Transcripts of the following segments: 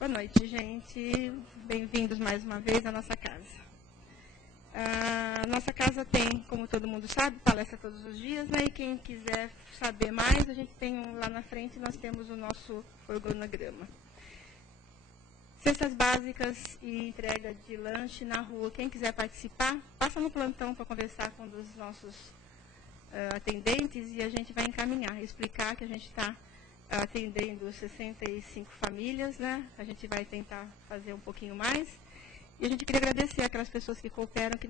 Boa noite, gente. Bem-vindos mais uma vez à nossa casa. A nossa casa tem, como todo mundo sabe, palestra todos os dias, né? E quem quiser saber mais, a gente tem lá na frente, nós temos o nosso organograma. Cestas básicas e entrega de lanche na rua. Quem quiser participar, passa no plantão para conversar com um dos nossos atendentes e a gente vai encaminhar, explicar que a gente está atendendo 65 famílias, né? A gente vai tentar fazer um pouquinho mais. E a gente queria agradecer aquelas pessoas que cooperam, que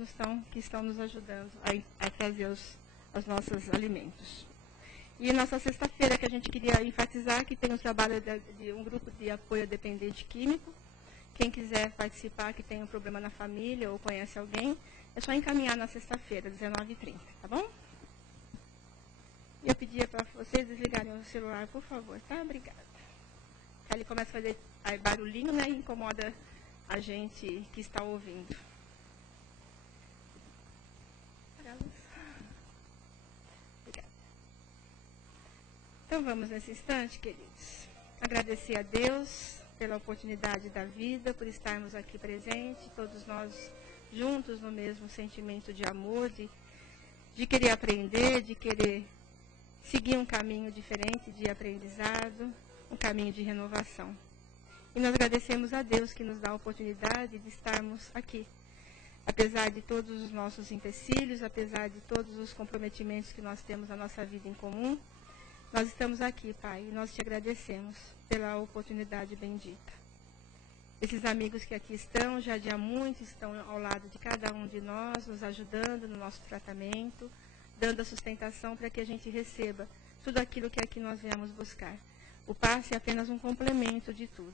estão nos ajudando a trazer os nossos alimentos. E nossa sexta-feira, que a gente queria enfatizar, que tem um trabalho de um grupo de apoio a dependente químico. Quem quiser participar, que tem um problema na família ou conhece alguém, é só encaminhar na sexta-feira, 19h30, tá bom? E eu pedia para vocês desligarem o celular, por favor, tá? Obrigada. Ele começa a fazer barulhinho, né? E incomoda a gente que está ouvindo. Obrigada. Então vamos nesse instante, queridos. Agradecer a Deus pela oportunidade da vida, por estarmos aqui presentes, todos nós juntos no mesmo sentimento de amor, de querer aprender, de querer seguir um caminho diferente de aprendizado, um caminho de renovação. E nós agradecemos a Deus que nos dá a oportunidade de estarmos aqui. Apesar de todos os nossos empecilhos, apesar de todos os comprometimentos que nós temos na nossa vida em comum, nós estamos aqui, Pai, e nós te agradecemos pela oportunidade bendita. Esses amigos que aqui estão, já de há muito, estão ao lado de cada um de nós, nos ajudando no nosso tratamento, dando a sustentação para que a gente receba tudo aquilo que aqui nós viemos buscar. O passe é apenas um complemento de tudo.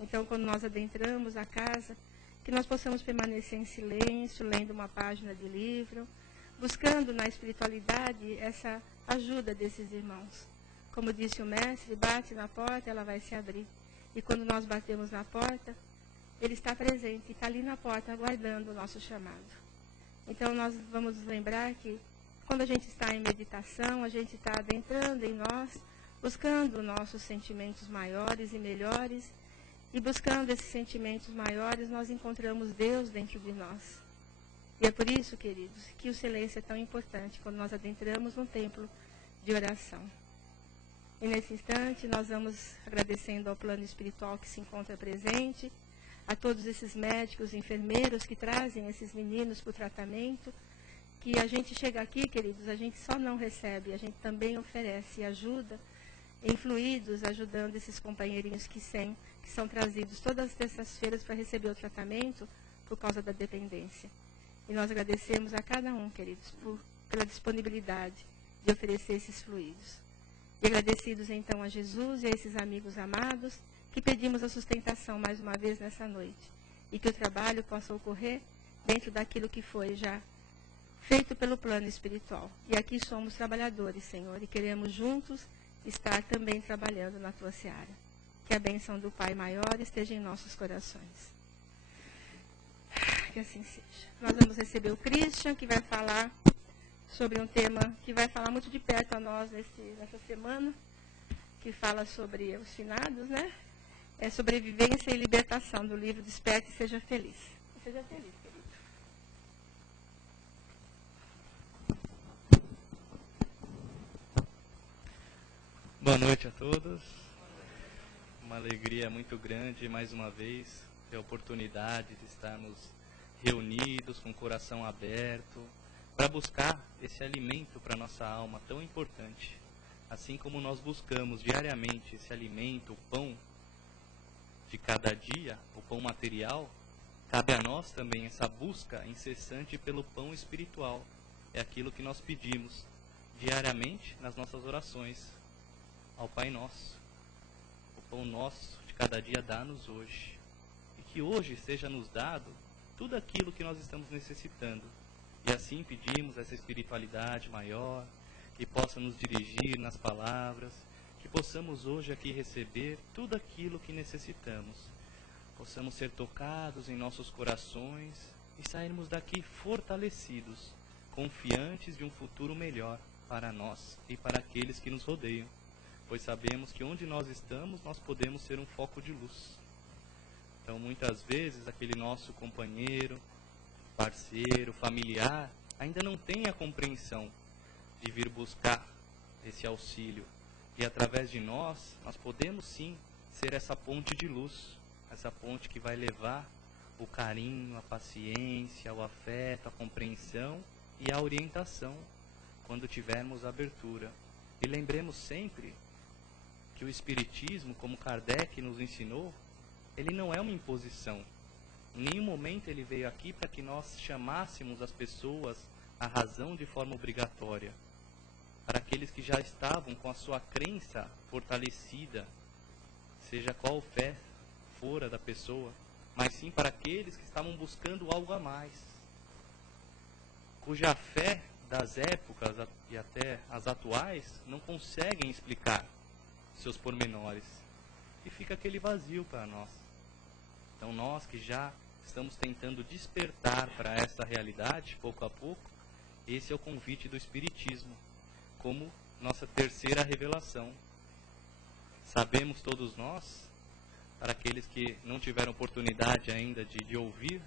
Então, quando nós adentramos a casa, que nós possamos permanecer em silêncio, lendo uma página de livro, buscando na espiritualidade essa ajuda desses irmãos. Como disse o mestre, bate na porta, ela vai se abrir. E quando nós batemos na porta, ele está presente, está ali na porta, aguardando o nosso chamado. Então, nós vamos lembrar que quando a gente está em meditação, a gente está adentrando em nós, buscando nossos sentimentos maiores e melhores, e buscando esses sentimentos maiores, nós encontramos Deus dentro de nós. E é por isso, queridos, que o silêncio é tão importante quando nós adentramos um templo de oração. E nesse instante, nós vamos agradecendo ao plano espiritual que se encontra presente, a todos esses médicos, enfermeiros que trazem esses meninos para o tratamento, que a gente chega aqui, queridos, a gente só não recebe, a gente também oferece ajuda em fluidos, ajudando esses companheirinhos que são trazidos todas as terças-feiras para receber o tratamento por causa da dependência. E nós agradecemos a cada um, queridos, pela disponibilidade de oferecer esses fluidos. E agradecidos então a Jesus e a esses amigos amados, que pedimos a sustentação mais uma vez nessa noite. E que o trabalho possa ocorrer dentro daquilo que foi já feito pelo plano espiritual. E aqui somos trabalhadores, Senhor, e queremos juntos estar também trabalhando na Tua seara. Que a bênção do Pai maior esteja em nossos corações. Que assim seja. Nós vamos receber o Christian, que vai falar sobre um tema que vai falar muito de perto a nós nessa semana, que fala sobre os finados, né? É sobrevivência e libertação, do livro Desperte e Seja Feliz. Seja feliz, querido. Boa noite a todos. Uma alegria muito grande, mais uma vez, ter a oportunidade de estarmos reunidos, com o coração aberto, para buscar esse alimento para a nossa alma tão importante. Assim como nós buscamos diariamente esse alimento, o pão de cada dia, o pão material, cabe a nós também essa busca incessante pelo pão espiritual. É aquilo que nós pedimos diariamente nas nossas orações ao Pai Nosso. O pão nosso de cada dia dá-nos hoje. E que hoje seja nos dado tudo aquilo que nós estamos necessitando. E assim pedimos essa espiritualidade maior, que possa nos dirigir nas palavras, que possamos hoje aqui receber tudo aquilo que necessitamos. Possamos ser tocados em nossos corações e sairmos daqui fortalecidos, confiantes de um futuro melhor para nós e para aqueles que nos rodeiam. Pois sabemos que onde nós estamos, nós podemos ser um foco de luz. Então, muitas vezes, aquele nosso companheiro, parceiro, familiar, ainda não tem a compreensão de vir buscar esse auxílio. E através de nós podemos sim ser essa ponte de luz, essa ponte que vai levar o carinho, a paciência, o afeto, a compreensão e a orientação quando tivermos abertura. E lembremos sempre que o Espiritismo, como Kardec nos ensinou, ele não é uma imposição. Em nenhum momento ele veio aqui para que nós chamássemos as pessoas à razão de forma obrigatória. Para aqueles que já estavam com a sua crença fortalecida, seja qual fé fora da pessoa, mas sim para aqueles que estavam buscando algo a mais, cuja fé das épocas e até as atuais não conseguem explicar seus pormenores. E fica aquele vazio para nós. Então nós que já estamos tentando despertar para essa realidade, pouco a pouco, esse é o convite do Espiritismo, como nossa terceira revelação. Sabemos todos nós, para aqueles que não tiveram oportunidade ainda de ouvir,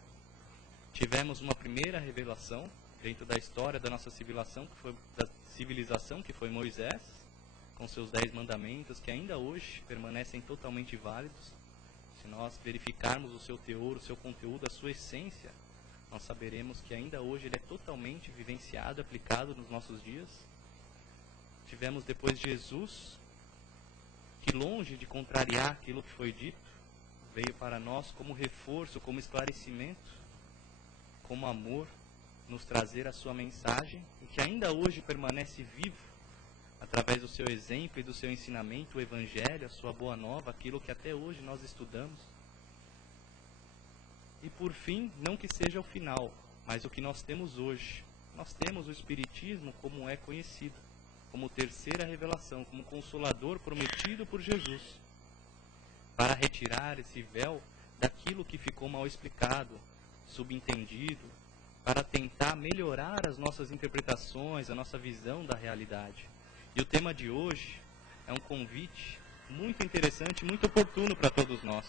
tivemos uma primeira revelação dentro da história da nossa civilização, que foi Moisés, com seus 10 mandamentos, que ainda hoje permanecem totalmente válidos. Se nós verificarmos o seu teor, o seu conteúdo, a sua essência, nós saberemos que ainda hoje ele é totalmente vivenciado, aplicado nos nossos dias. Tivemos depois Jesus, que longe de contrariar aquilo que foi dito, veio para nós como reforço, como esclarecimento, como amor, nos trazer a sua mensagem, e que ainda hoje permanece vivo, através do seu exemplo e do seu ensinamento, o Evangelho, a sua boa nova, aquilo que até hoje nós estudamos. E por fim, não que seja o final, mas o que nós temos hoje. Nós temos o Espiritismo como é conhecido, como terceira revelação, como consolador prometido por Jesus, para retirar esse véu daquilo que ficou mal explicado, subentendido, para tentar melhorar as nossas interpretações, a nossa visão da realidade. E o tema de hoje é um convite muito interessante, muito oportuno para todos nós.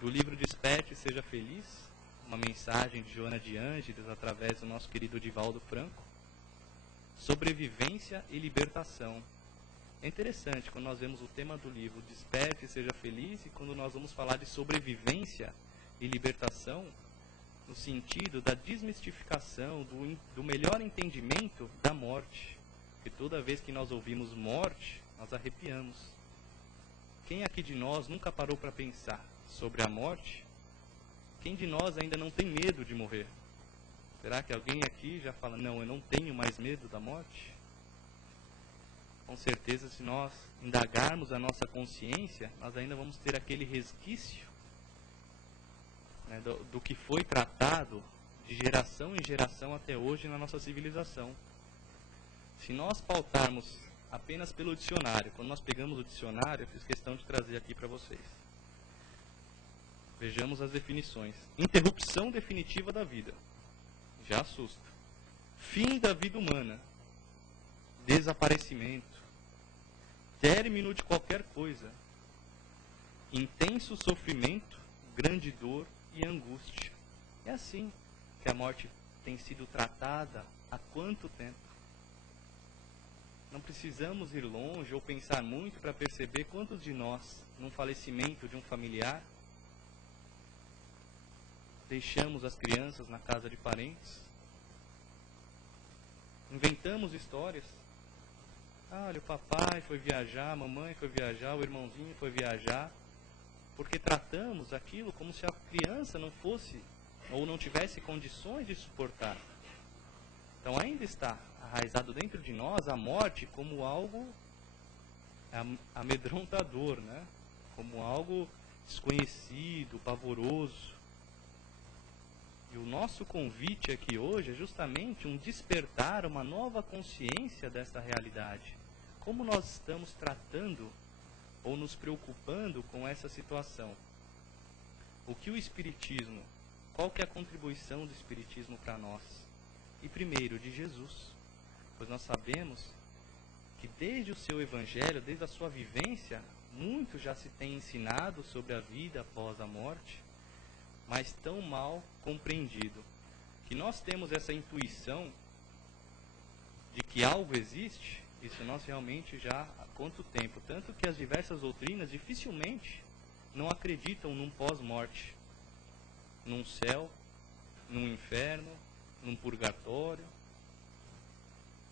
Do livro Desperte e Seja Feliz, uma mensagem de Joana de Ângeles, através do nosso querido Divaldo Franco, sobrevivência e libertação. É interessante quando nós vemos o tema do livro Desperte e Seja Feliz, e quando nós vamos falar de sobrevivência e libertação, no sentido da desmistificação, do melhor entendimento da morte. Porque toda vez que nós ouvimos morte, nós arrepiamos. Quem aqui de nós nunca parou para pensar sobre a morte? Quem de nós ainda não tem medo de morrer? Será que alguém aqui já fala, não, eu não tenho mais medo da morte? Com certeza, se nós indagarmos a nossa consciência, nós ainda vamos ter aquele resquício, né, do que foi tratado de geração em geração até hoje na nossa civilização. Se nós pautarmos apenas pelo dicionário, quando nós pegamos o dicionário, eu fiz questão de trazer aqui para vocês. Vejamos as definições. Interrupção definitiva da vida. Já assusta. Fim da vida humana. Desaparecimento. Término de qualquer coisa. Intenso sofrimento, grande dor e angústia. É assim que a morte tem sido tratada há quanto tempo? Não precisamos ir longe ou pensar muito para perceber quantos de nós, num falecimento de um familiar, deixamos as crianças na casa de parentes, inventamos histórias. Olha, o papai foi viajar, a mamãe foi viajar, o irmãozinho foi viajar, porque tratamos aquilo como se a criança não fosse ou não tivesse condições de suportar. Então ainda está arraizado dentro de nós a morte como algo amedrontador, né? Como algo desconhecido, pavoroso. E o nosso convite aqui hoje é justamente um despertar, uma nova consciência dessa realidade. Como nós estamos tratando ou nos preocupando com essa situação? O que o Espiritismo, qual que é a contribuição do Espiritismo para nós? E primeiro, de Jesus. Pois nós sabemos que desde o seu Evangelho, desde a sua vivência, muito já se tem ensinado sobre a vida após a morte, mas tão mal compreendido, que nós temos essa intuição de que algo existe, isso nós realmente já há quanto tempo, tanto que as diversas doutrinas dificilmente não acreditam num pós-morte, num céu, num inferno, num purgatório,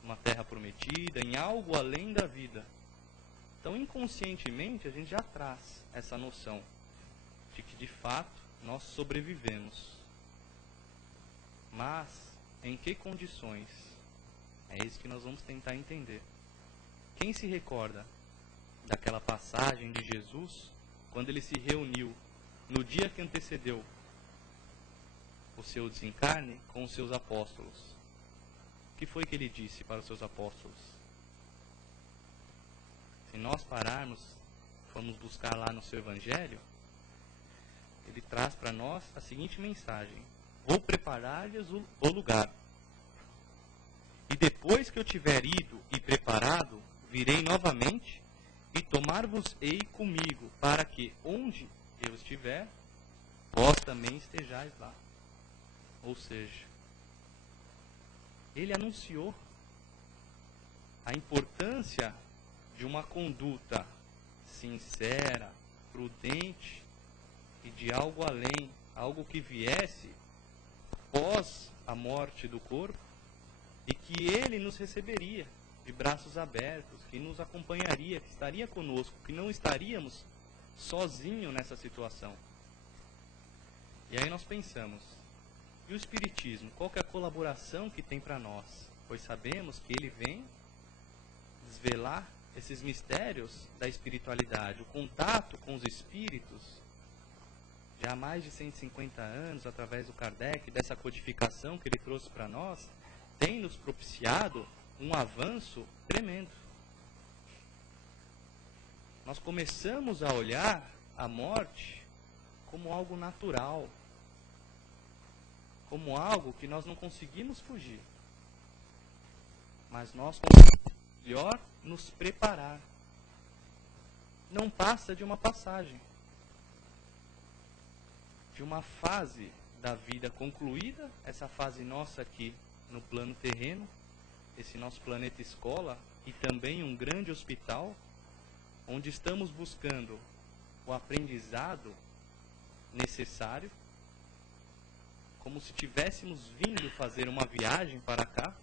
uma terra prometida, em algo além da vida. Então, inconscientemente, a gente já traz essa noção de que, de fato, nós sobrevivemos. Mas, em que condições? É isso que nós vamos tentar entender. Quem se recorda daquela passagem de Jesus, quando ele se reuniu no dia que antecedeu o seu desencarne com os seus apóstolos? O que foi que ele disse para os seus apóstolos? Se nós pararmos, formos buscar lá no seu evangelho, ele traz para nós a seguinte mensagem: vou preparar-lhes o lugar. E depois que eu tiver ido e preparado, virei novamente e tomar-vos-ei comigo, para que, onde eu estiver, vós também estejais lá. Ou seja, ele anunciou a importância de uma conduta sincera, prudente e de algo além, algo que viesse pós a morte do corpo, e que ele nos receberia de braços abertos, que nos acompanharia, que estaria conosco, que não estaríamos sozinhos nessa situação. E aí nós pensamos, e o Espiritismo, qual que é a colaboração que tem para nós? Pois sabemos que ele vem desvelar esses mistérios da espiritualidade, o contato com os espíritos, já há mais de 150 anos, através do Kardec, dessa codificação que ele trouxe para nós, tem nos propiciado um avanço tremendo. Nós começamos a olhar a morte como algo natural, como algo que nós não conseguimos fugir. Mas nós conseguimos melhor nos preparar. Não passa de uma passagem, de uma fase da vida concluída, essa fase nossa aqui no plano terreno, esse nosso planeta escola, e também um grande hospital, onde estamos buscando o aprendizado necessário, como se tivéssemos vindo fazer uma viagem para cá,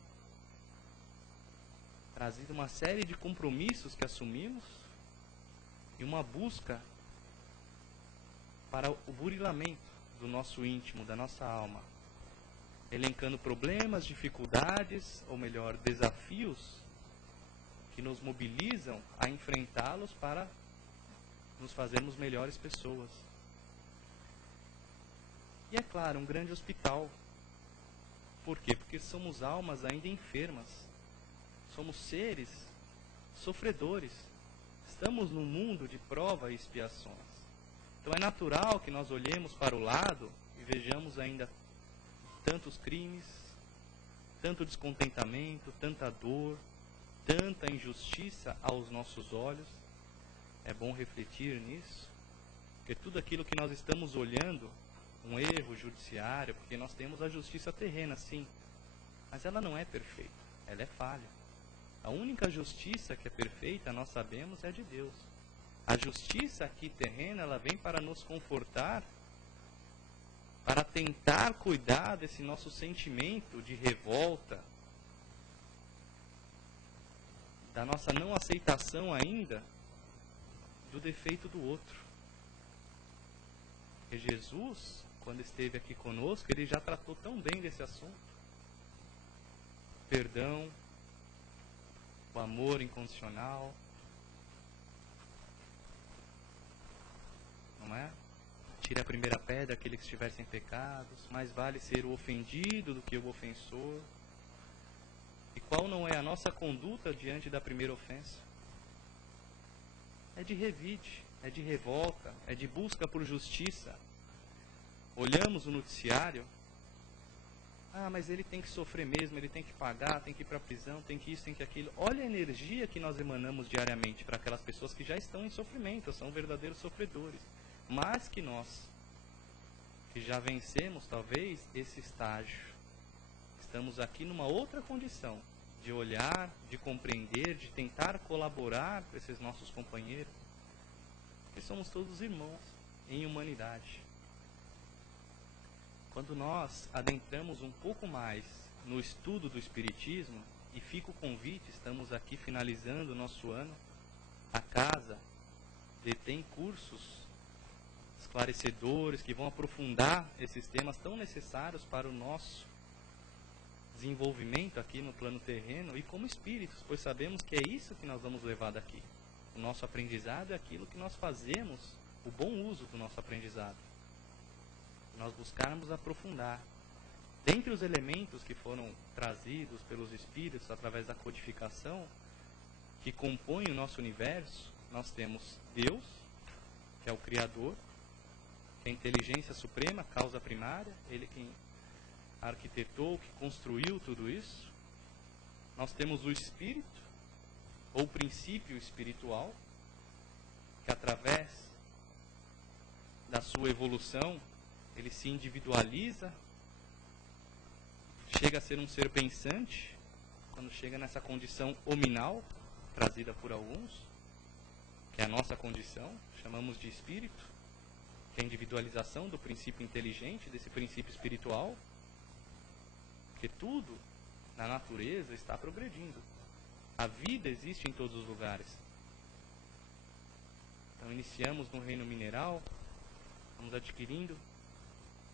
trazido uma série de compromissos que assumimos, e uma busca para o burilamento do nosso íntimo, da nossa alma, elencando problemas, dificuldades, ou melhor, desafios que nos mobilizam a enfrentá-los para nos fazermos melhores pessoas. E é claro, um grande hospital. Por quê? Porque somos almas ainda enfermas. Somos seres sofredores. Estamos num mundo de prova e expiações. Então é natural que nós olhemos para o lado e vejamos ainda tantos crimes, tanto descontentamento, tanta dor, tanta injustiça aos nossos olhos. É bom refletir nisso, porque tudo aquilo que nós estamos olhando, um erro judiciário, porque nós temos a justiça terrena, sim, mas ela não é perfeita, ela é falha. A única justiça que é perfeita, nós sabemos, é de Deus. A justiça aqui terrena, ela vem para nos confortar, para tentar cuidar desse nosso sentimento de revolta, da nossa não aceitação ainda do defeito do outro. Porque Jesus, quando esteve aqui conosco, ele já tratou tão bem desse assunto. Perdão, o amor incondicional, não é? Tire a primeira pedra aquele que estiver sem pecados, mais vale ser o ofendido do que o ofensor. E qual não é a nossa conduta diante da primeira ofensa? É de revide, é de revolta, é de busca por justiça. Olhamos o noticiário, mas ele tem que sofrer mesmo, ele tem que pagar, tem que ir para a prisão, tem que isso, tem que aquilo. Olha a energia que nós emanamos diariamente para aquelas pessoas que já estão em sofrimento, são verdadeiros sofredores. Mas que nós que já vencemos talvez esse estágio. Estamos aqui numa outra condição, de olhar, de compreender, de tentar colaborar com esses nossos companheiros, que somos todos irmãos em humanidade. Quando nós adentramos um pouco mais no estudo do Espiritismo, e fica o convite, estamos aqui finalizando o nosso ano, a casa detém cursos esclarecedores que vão aprofundar esses temas tão necessários para o nosso desenvolvimento aqui no plano terreno e como espíritos, pois sabemos que é isso que nós vamos levar daqui. O nosso aprendizado é aquilo que nós fazemos, o bom uso do nosso aprendizado. Nós buscarmos aprofundar. Dentre os elementos que foram trazidos pelos espíritos através da codificação, que compõem o nosso universo, nós temos Deus, que é o Criador, que é a inteligência suprema, causa primária, Ele quem arquitetou, que construiu tudo isso. Nós temos o Espírito, ou princípio espiritual, que através da sua evolução, ele se individualiza, chega a ser um ser pensante, quando chega nessa condição hominal, trazida por alguns, que é a nossa condição, chamamos de espírito, que é a individualização do princípio inteligente, desse princípio espiritual, porque tudo na natureza está progredindo. A vida existe em todos os lugares. Então iniciamos no reino mineral, vamos adquirindo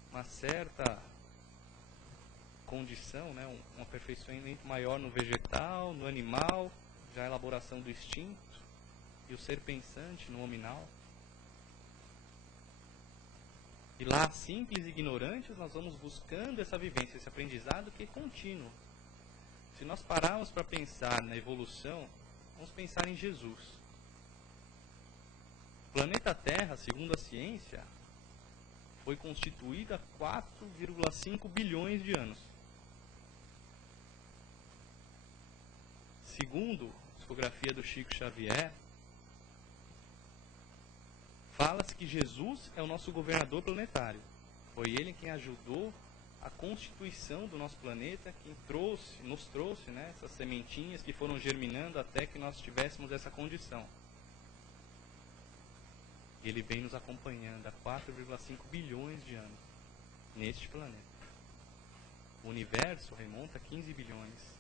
uma certa condição, né, um aperfeiçoamento maior no vegetal, no animal, já a elaboração do instinto, e o ser pensante no hominal. E lá, simples e ignorantes, nós vamos buscando essa vivência, esse aprendizado que é contínuo. Se nós pararmos para pensar na evolução, vamos pensar em Jesus. O planeta Terra, segundo a ciência, foi constituído há 4,5 bilhões de anos. Segundo a psicografia do Chico Xavier, fala-se que Jesus é o nosso governador planetário. Foi ele quem ajudou a constituição do nosso planeta, quem nos trouxe, né, essas sementinhas que foram germinando até que nós tivéssemos essa condição. E ele vem nos acompanhando há 4,5 bilhões de anos neste planeta. O universo remonta a 15 bilhões.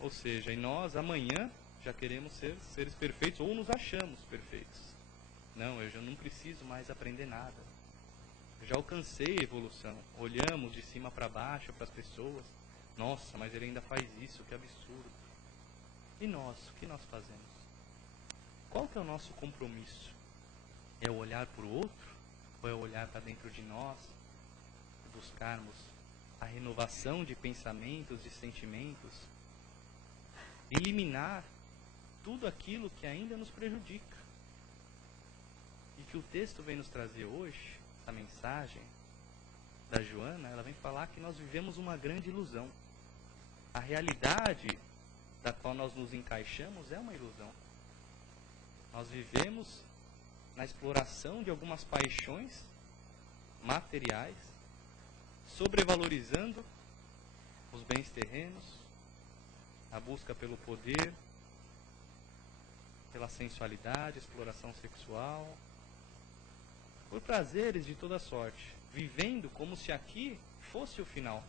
Ou seja, e nós amanhã já queremos ser seres perfeitos ou nos achamos perfeitos. Não, eu já não preciso mais aprender nada. Eu já alcancei a evolução. Olhamos de cima para baixo para as pessoas. Nossa, mas ele ainda faz isso, que absurdo. E nós, o que nós fazemos? Qual que é o nosso compromisso? É o olhar para o outro? Ou é o olhar para dentro de nós? Buscarmos a renovação de pensamentos, de sentimentos? Eliminar tudo aquilo que ainda nos prejudica. E que o texto vem nos trazer hoje, essa mensagem da Joana, ela vem falar que nós vivemos uma grande ilusão. A realidade da qual nós nos encaixamos é uma ilusão. Nós vivemos na exploração de algumas paixões materiais, sobrevalorizando os bens terrenos, a busca pelo poder, pela sensualidade, exploração sexual, por prazeres de toda sorte, vivendo como se aqui fosse o final.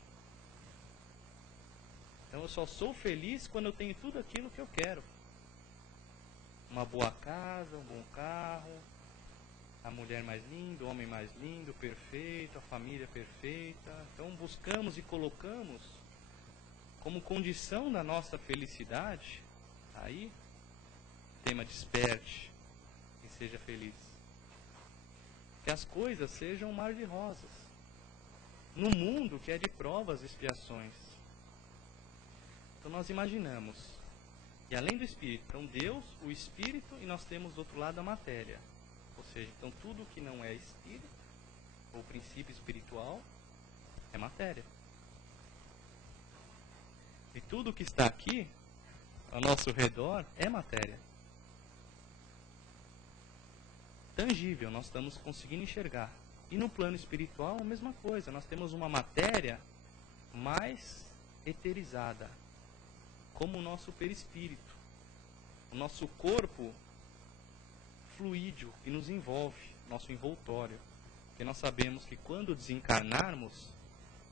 Então eu só sou feliz quando eu tenho tudo aquilo que eu quero. Uma boa casa, um bom carro, a mulher mais linda, o homem mais lindo, perfeito, a família perfeita. Então buscamos e colocamos como condição da nossa felicidade, aí, tema desperte e seja feliz. Que as coisas sejam um mar de rosas, no mundo que é de provas e expiações. Então nós imaginamos, e além do Espírito, então Deus, o Espírito, e nós temos do outro lado a matéria. Ou seja, então tudo que não é Espírito, ou princípio espiritual, é matéria. E tudo que está aqui, ao nosso redor, é matéria. Tangível, nós estamos conseguindo enxergar. E no plano espiritual, a mesma coisa. Nós temos uma matéria mais eterizada, como o nosso perispírito. O nosso corpo fluídico que nos envolve, nosso envoltório. Porque nós sabemos que quando desencarnarmos,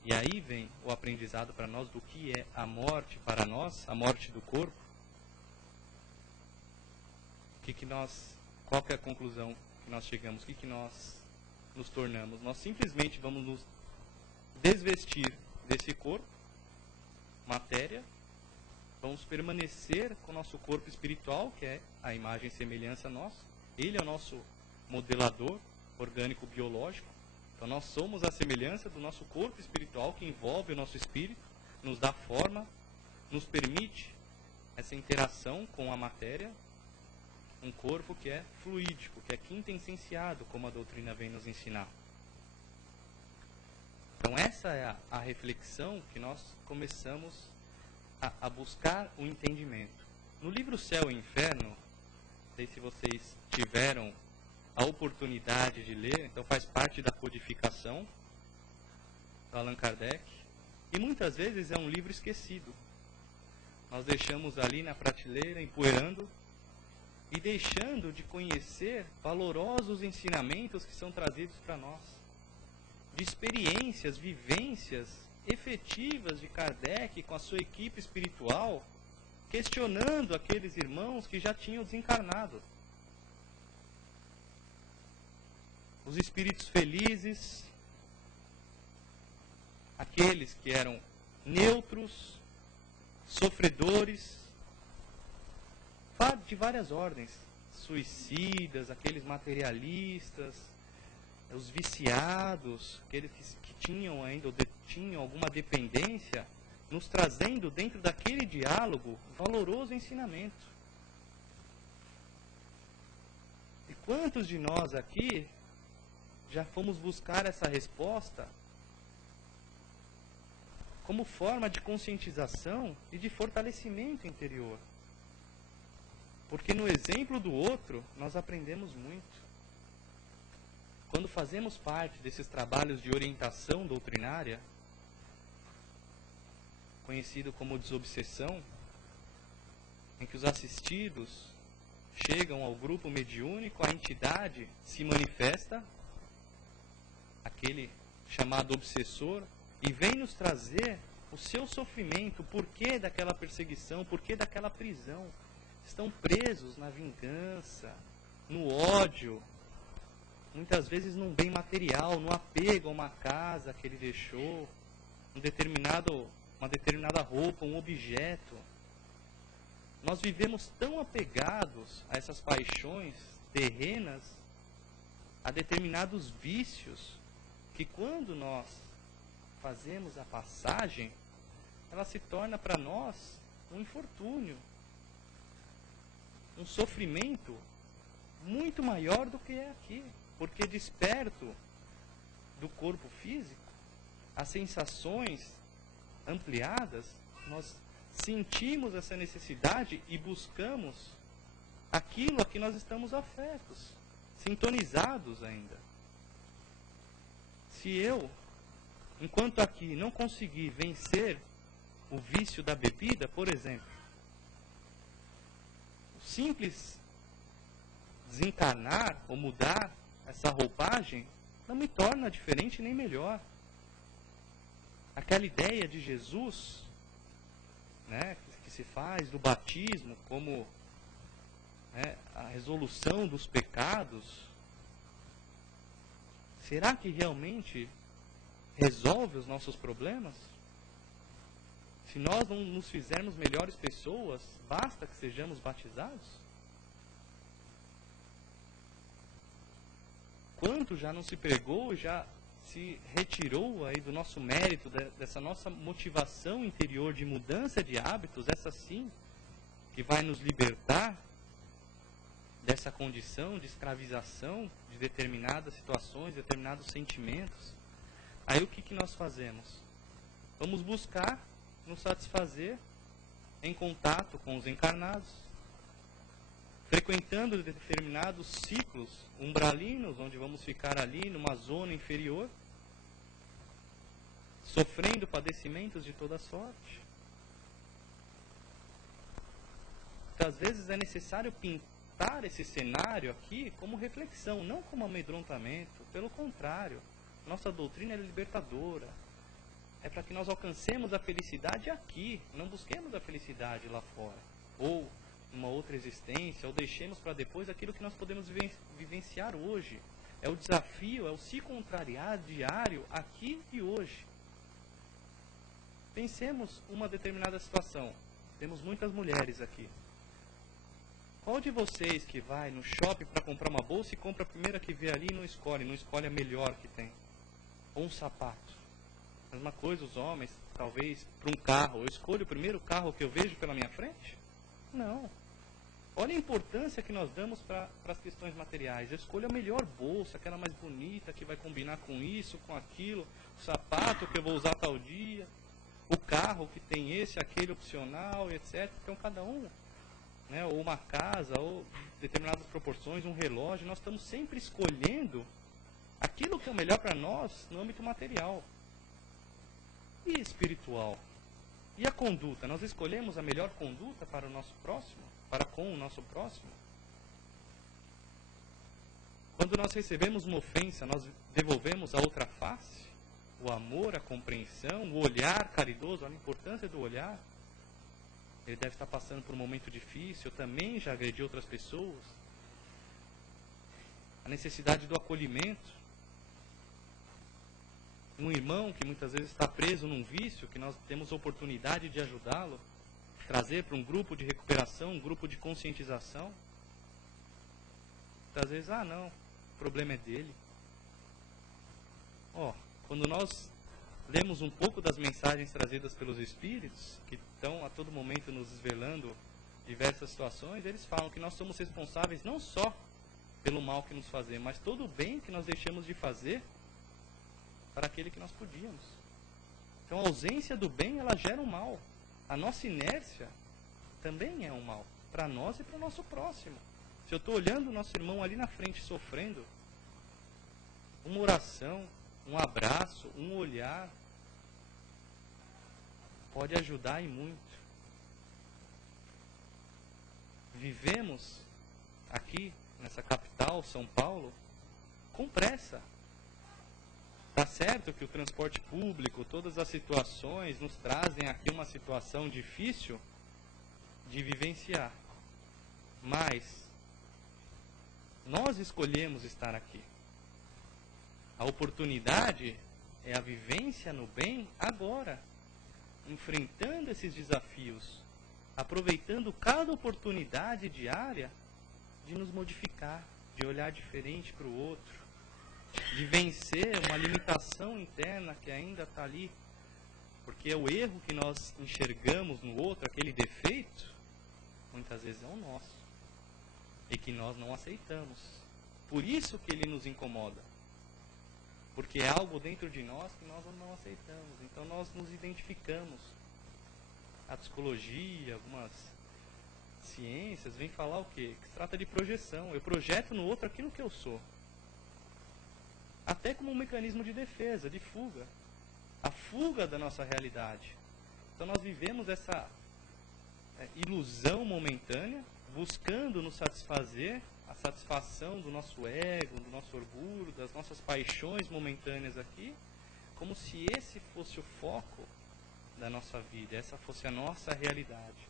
e aí vem o aprendizado para nós do que é a morte para nós, a morte do corpo, qual que é a conclusão que nós chegamos? O que nós nos tornamos? Nós simplesmente vamos nos desvestir desse corpo, matéria, vamos permanecer com o nosso corpo espiritual, que é a imagem e semelhança nossa. Ele é o nosso modelador orgânico biológico. Então nós somos a semelhança do nosso corpo espiritual que envolve o nosso espírito, nos dá forma, nos permite essa interação com a matéria. Um corpo que é fluídico, que é quintessenciado, como a doutrina vem nos ensinar. Então essa é a reflexão que nós começamos a buscar o entendimento. No livro Céu e Inferno, não sei se vocês tiveram a oportunidade de ler, então faz parte da codificação do Allan Kardec, e muitas vezes é um livro esquecido. Nós deixamos ali na prateleira, empoeirando, e deixando de conhecer valorosos ensinamentos que são trazidos para nós, de experiências, vivências efetivas de Kardec com a sua equipe espiritual, questionando aqueles irmãos que já tinham desencarnado. Os espíritos felizes, aqueles que eram neutros, sofredores, de várias ordens, suicidas, aqueles materialistas, os viciados, aqueles que tinham ainda ou tinham alguma dependência, nos trazendo dentro daquele diálogo valoroso ensinamento. E quantos de nós aqui já fomos buscar essa resposta como forma de conscientização e de fortalecimento interior? Porque no exemplo do outro, nós aprendemos muito. Quando fazemos parte desses trabalhos de orientação doutrinária, conhecido como desobsessão, em que os assistidos chegam ao grupo mediúnico, a entidade se manifesta, aquele chamado obsessor, e vem nos trazer o seu sofrimento, o porquê daquela perseguição, o porquê daquela prisão. Estão presos na vingança, no ódio, muitas vezes num bem material, no apego a uma casa que ele deixou, uma determinada roupa, um objeto. Nós vivemos tão apegados a essas paixões terrenas, a determinados vícios, que quando nós fazemos a passagem, ela se torna para nós um infortúnio, um sofrimento muito maior do que é aqui, porque desperto do corpo físico, as sensações ampliadas, nós sentimos essa necessidade e buscamos aquilo a que nós estamos afetos, sintonizados ainda. Se eu, enquanto aqui, não conseguir vencer o vício da bebida, por exemplo, o simples desencarnar ou mudar essa roupagem não me torna diferente nem melhor. Aquela ideia de Jesus, né, que se faz do batismo como a resolução dos pecados, será que realmente resolve os nossos problemas? Se nós não nos fizermos melhores pessoas, basta que sejamos batizados? Quanto já não se pregou, já se retirou aí do nosso mérito, dessa nossa motivação interior de mudança de hábitos, essa sim, que vai nos libertar dessa condição de escravização de determinadas situações, determinados sentimentos. Aí o que nós fazemos? Vamos buscar nos satisfazer em contato com os encarnados, frequentando determinados ciclos umbralinos, onde vamos ficar ali numa zona inferior, sofrendo padecimentos de toda sorte. Muitas vezes é necessário pintar esse cenário aqui como reflexão, não como amedrontamento. Pelo contrário, nossa doutrina é libertadora. É para que nós alcancemos a felicidade aqui, não busquemos a felicidade lá fora, ou uma outra existência, ou deixemos para depois aquilo que nós podemos vivenciar hoje. É o desafio, é o se contrariar diário aqui e hoje. Pensemos uma determinada situação. Temos muitas mulheres aqui. Qual de vocês que vai no shopping para comprar uma bolsa e compra a primeira que vê ali e não escolhe a melhor que tem? Ou um sapato? Mesma coisa os homens, talvez para um carro. Eu escolho o primeiro carro que eu vejo pela minha frente? Não. Olha a importância que nós damos para as questões materiais. Eu escolho a melhor bolsa, aquela mais bonita, que vai combinar com isso, com aquilo, o sapato que eu vou usar tal dia, o carro que tem esse, aquele opcional, etc. Então cada um, né, ou uma casa, ou determinadas proporções, um relógio, nós estamos sempre escolhendo aquilo que é o melhor para nós no âmbito material. E espiritual? E a conduta? Nós escolhemos a melhor conduta para o nosso próximo? Para com o nosso próximo? Quando nós recebemos uma ofensa, nós devolvemos a outra face? O amor, a compreensão, o olhar caridoso, a importância do olhar? Ele deve estar passando por um momento difícil, eu também já agredi outras pessoas. A necessidade do acolhimento. Um irmão que muitas vezes está preso num vício, que nós temos oportunidade de ajudá-lo, trazer para um grupo de recuperação, um grupo de conscientização. Muitas vezes, não, o problema é dele. Quando nós lemos um pouco das mensagens trazidas pelos Espíritos, que estão a todo momento nos desvelando diversas situações, eles falam que nós somos responsáveis não só pelo mal que nos fazemos, mas todo o bem que nós deixamos de fazer para aquele que nós podíamos. Então a ausência do bem, ela gera um mal. A nossa inércia também é um mal, para nós e para o nosso próximo. Se eu estou olhando o nosso irmão ali na frente sofrendo, uma oração, um abraço, um olhar, pode ajudar e muito. Vivemos aqui, nessa capital, São Paulo, com pressa. Está certo que o transporte público, todas as situações nos trazem aqui uma situação difícil de vivenciar. Mas nós escolhemos estar aqui. A oportunidade é a vivência no bem agora, enfrentando esses desafios, aproveitando cada oportunidade diária de nos modificar, de olhar diferente para o outro, de vencer uma limitação interna que ainda está ali, porque é o erro que nós enxergamos no outro, aquele defeito, muitas vezes é o nosso, e que nós não aceitamos. Por isso que ele nos incomoda, porque é algo dentro de nós que nós não aceitamos, então nós nos identificamos. A psicologia, algumas ciências, vêm falar o quê? Que se trata de projeção, eu projeto no outro aquilo que eu sou. Até como um mecanismo de defesa, de fuga. A fuga da nossa realidade. Então nós vivemos essa ilusão momentânea, buscando nos satisfazer, a satisfação do nosso ego, do nosso orgulho, das nossas paixões momentâneas aqui, como se esse fosse o foco da nossa vida, essa fosse a nossa realidade.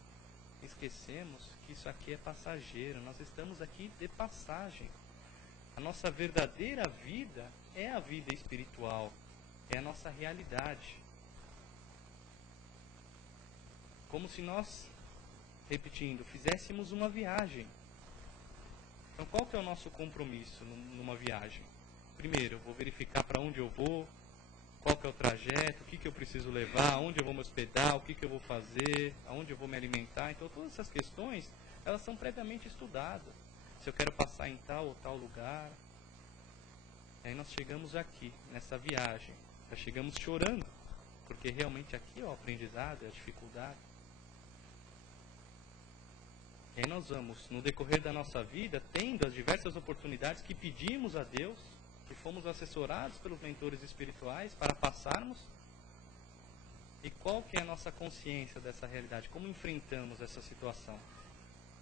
Esquecemos que isso aqui é passageiro, nós estamos aqui de passagem. A nossa verdadeira vida é a vida espiritual, é a nossa realidade. Como se nós, repetindo, fizéssemos uma viagem. Então qual que é o nosso compromisso numa viagem? Primeiro, eu vou verificar para onde eu vou, qual que é o trajeto, o que eu preciso levar, onde eu vou me hospedar, o que eu vou fazer, aonde eu vou me alimentar. Então todas essas questões, elas são previamente estudadas. Se eu quero passar em tal ou tal lugar. Aí nós chegamos aqui, nessa viagem. Já chegamos chorando, porque realmente aqui é o aprendizado, é a dificuldade. E aí nós vamos, no decorrer da nossa vida, tendo as diversas oportunidades que pedimos a Deus, que fomos assessorados pelos mentores espirituais para passarmos. E qual que é a nossa consciência dessa realidade? Como enfrentamos essa situação?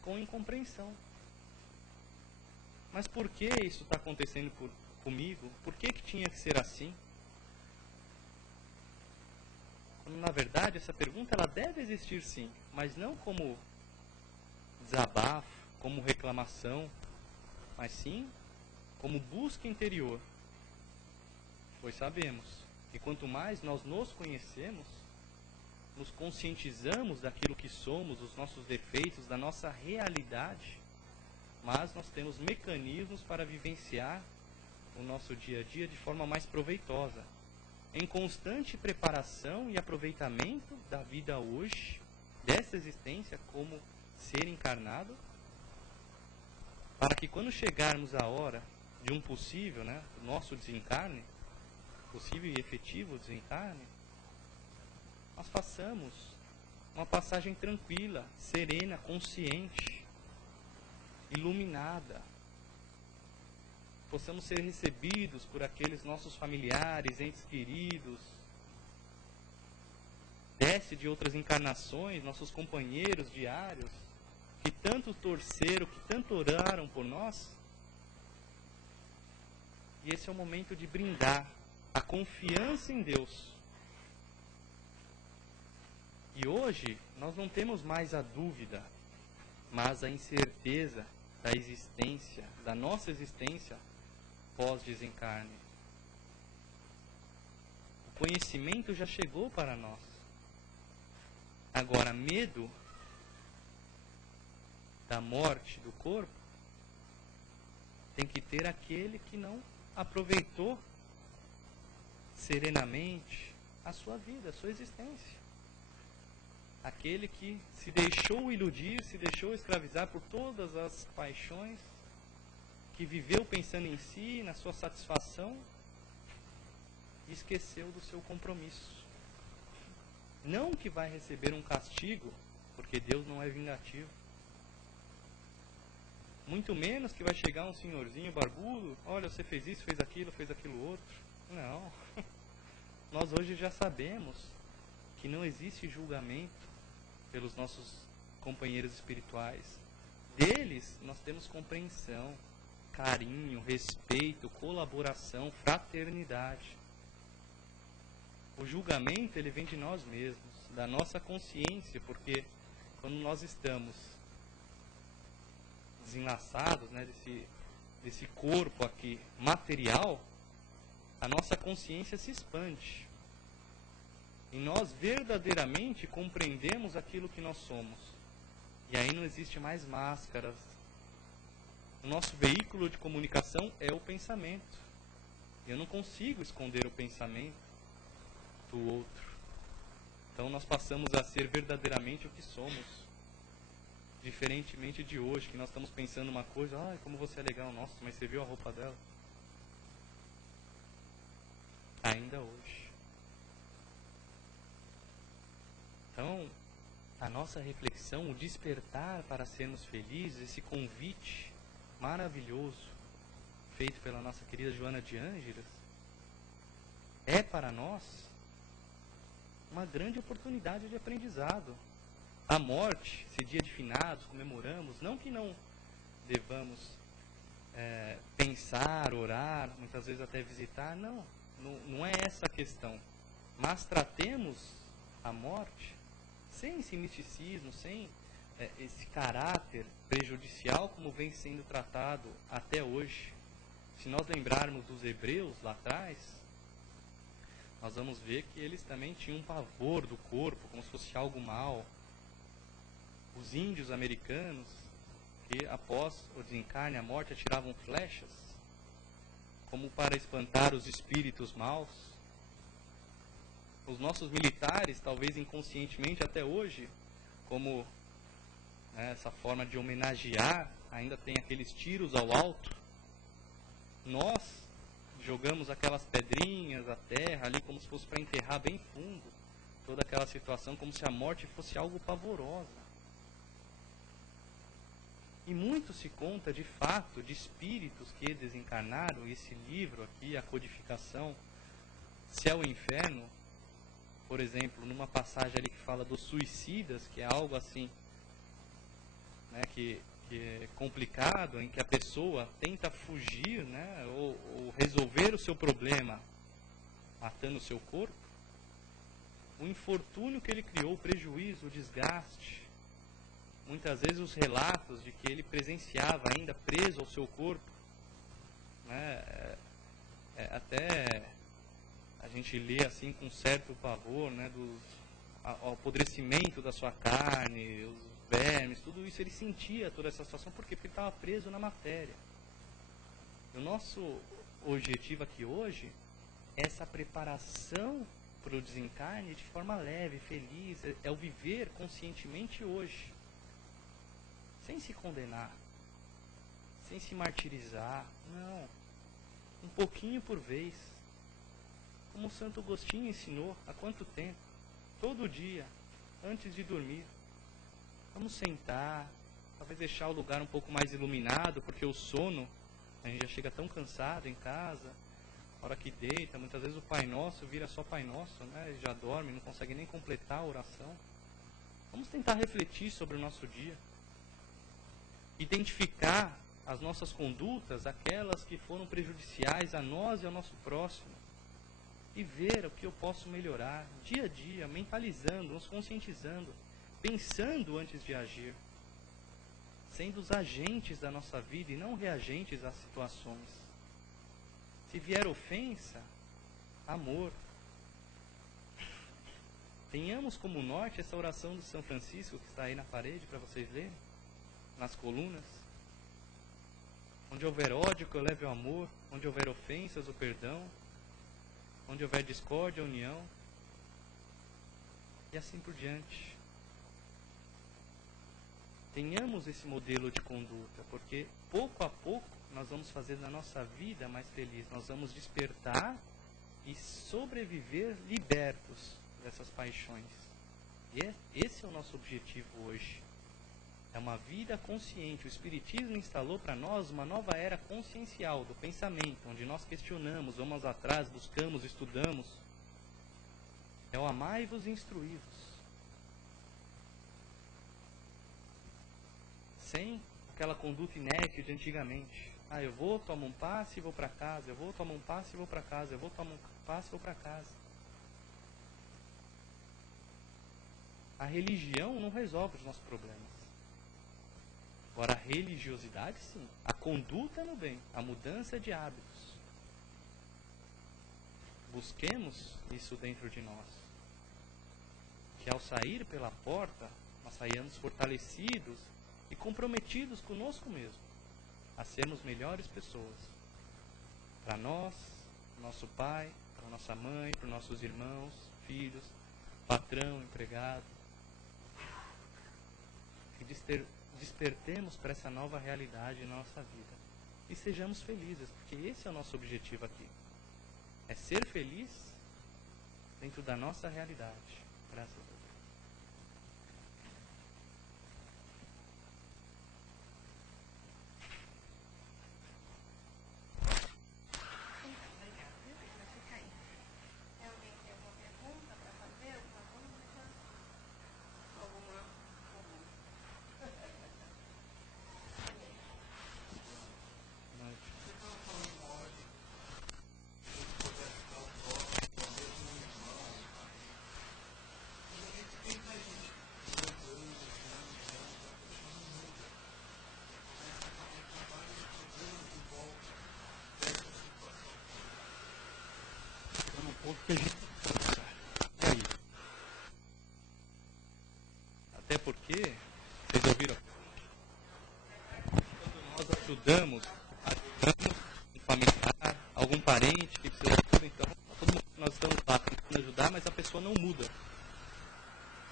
Com incompreensão. Mas por que isso está acontecendo comigo? Por que tinha que ser assim? Quando, na verdade, essa pergunta ela deve existir sim, mas não como desabafo, como reclamação, mas sim como busca interior. Pois sabemos que quanto mais nós nos conhecemos, nos conscientizamos daquilo que somos, dos nossos defeitos, da nossa realidade, mas nós temos mecanismos para vivenciar o nosso dia a dia de forma mais proveitosa, em constante preparação e aproveitamento da vida hoje, dessa existência como ser encarnado, para que quando chegarmos à hora de um possível, nosso desencarne, possível e efetivo desencarne, nós façamos uma passagem tranquila, serena, consciente, iluminada. Possamos ser recebidos por aqueles nossos familiares, entes queridos, de outras encarnações, nossos companheiros diários, que tanto torceram, que tanto oraram por nós. E esse é o momento de brindar a confiança em Deus. E hoje nós não temos mais a dúvida, mas a incerteza da existência, da nossa existência pós-desencarne. O conhecimento já chegou para nós. Agora, medo da morte do corpo tem que ter aquele que não aproveitou serenamente a sua vida, a sua existência. Aquele que se deixou iludir, se deixou escravizar por todas as paixões, que viveu pensando em si, na sua satisfação, e esqueceu do seu compromisso. Não que vai receber um castigo, porque Deus não é vingativo. Muito menos que vai chegar um senhorzinho barbudo, olha, você fez isso, fez aquilo outro. Não. Nós hoje já sabemos que não existe julgamento pelos nossos companheiros espirituais. Deles nós temos compreensão, carinho, respeito, colaboração, fraternidade. O julgamento ele vem de nós mesmos, da nossa consciência, porque quando nós estamos desenlaçados desse corpo aqui material, a nossa consciência se expande. E nós verdadeiramente compreendemos aquilo que nós somos. E aí não existe mais máscaras. O nosso veículo de comunicação é o pensamento. Eu não consigo esconder o pensamento do outro. Então nós passamos a ser verdadeiramente o que somos. Diferentemente de hoje, que nós estamos pensando uma coisa, como você é legal, nossa, mas você viu a roupa dela? Ainda hoje. Então, a nossa reflexão, o despertar para sermos felizes, esse convite maravilhoso feito pela nossa querida Joana de Ângeles, é para nós uma grande oportunidade de aprendizado. A morte, esse dia de finados, comemoramos, não que não devamos pensar, orar, muitas vezes até visitar, não é essa a questão. Mas tratemos a morte sem esse misticismo, sem esse caráter prejudicial como vem sendo tratado até hoje. Se nós lembrarmos dos hebreus lá atrás, nós vamos ver que eles também tinham um pavor do corpo, como se fosse algo mal. Os índios americanos, que após o desencarne, a morte, atiravam flechas, como para espantar os espíritos maus. Os nossos militares, talvez inconscientemente até hoje, como essa forma de homenagear, ainda tem aqueles tiros ao alto. Nós jogamos aquelas pedrinhas à terra ali como se fosse para enterrar bem fundo toda aquela situação, como se a morte fosse algo pavorosa. E muito se conta, de fato, de espíritos que desencarnaram. Esse livro aqui, A Codificação, Céu e Inferno, por exemplo, numa passagem ali que fala dos suicidas, que é algo assim, né, que é complicado, em que a pessoa tenta fugir, né, ou resolver o seu problema matando o seu corpo. O infortúnio que ele criou, o prejuízo, o desgaste, muitas vezes os relatos de que ele presenciava ainda preso ao seu corpo, né, até a gente lê assim com certo pavor, né, ao apodrecimento da sua carne, os vermes, tudo isso ele sentia, toda essa situação, porque ele estava preso na matéria. O nosso objetivo aqui hoje é essa preparação para o desencarne de forma leve, feliz, é o viver conscientemente hoje, sem se condenar, sem se martirizar, não, um pouquinho por vez, como o Santo Agostinho ensinou, há quanto tempo? Todo dia, antes de dormir, vamos sentar, talvez deixar o lugar um pouco mais iluminado, porque o sono, a gente já chega tão cansado em casa, a hora que deita, muitas vezes o Pai Nosso vira só Pai Nosso, né? Já dorme, não consegue nem completar a oração. Vamos tentar refletir sobre o nosso dia, identificar as nossas condutas, aquelas que foram prejudiciais a nós e ao nosso próximo, e ver o que eu posso melhorar dia a dia, mentalizando, nos conscientizando, pensando antes de agir, sendo os agentes da nossa vida e não reagentes às situações. Se vier ofensa, amor. Tenhamos como norte essa oração do São Francisco, que está aí na parede para vocês lerem, nas colunas. Onde houver ódio, que eu leve o amor. Onde houver ofensas, o perdão. Onde houver discórdia, a união. E assim por diante. Tenhamos esse modelo de conduta, porque pouco a pouco nós vamos fazer da nossa vida mais feliz. Nós vamos despertar e sobreviver libertos dessas paixões. E esse é o nosso objetivo hoje. É uma vida consciente. O Espiritismo instalou para nós uma nova era consciencial do pensamento, onde nós questionamos, vamos atrás, buscamos, estudamos. É o amai-vos e instruí-vos. Sem aquela conduta inerte de antigamente. Eu vou, tomo um passe e vou para casa. Eu vou, tomo um passe e vou para casa. Eu vou, tomo um passe e vou para casa. A religião não resolve os nossos problemas. Agora, a religiosidade, sim. A conduta no bem. A mudança de hábitos. Busquemos isso dentro de nós. Que ao sair pela porta, nós saiamos fortalecidos e comprometidos conosco mesmo, a sermos melhores pessoas. Para nós, nosso pai, para nossa mãe, para nossos irmãos, filhos, patrão, empregado. Que despertemos para essa nova realidade na nossa vida. E sejamos felizes, porque esse é o nosso objetivo aqui. É ser feliz dentro da nossa realidade. Graças a Deus. Que a gente e aí? Até porque, vocês ouviram? Quando nós ajudamos um familiar, algum parente que precisa de ajuda, então todo mundo nós estamos lá tentando ajudar, mas a pessoa não muda.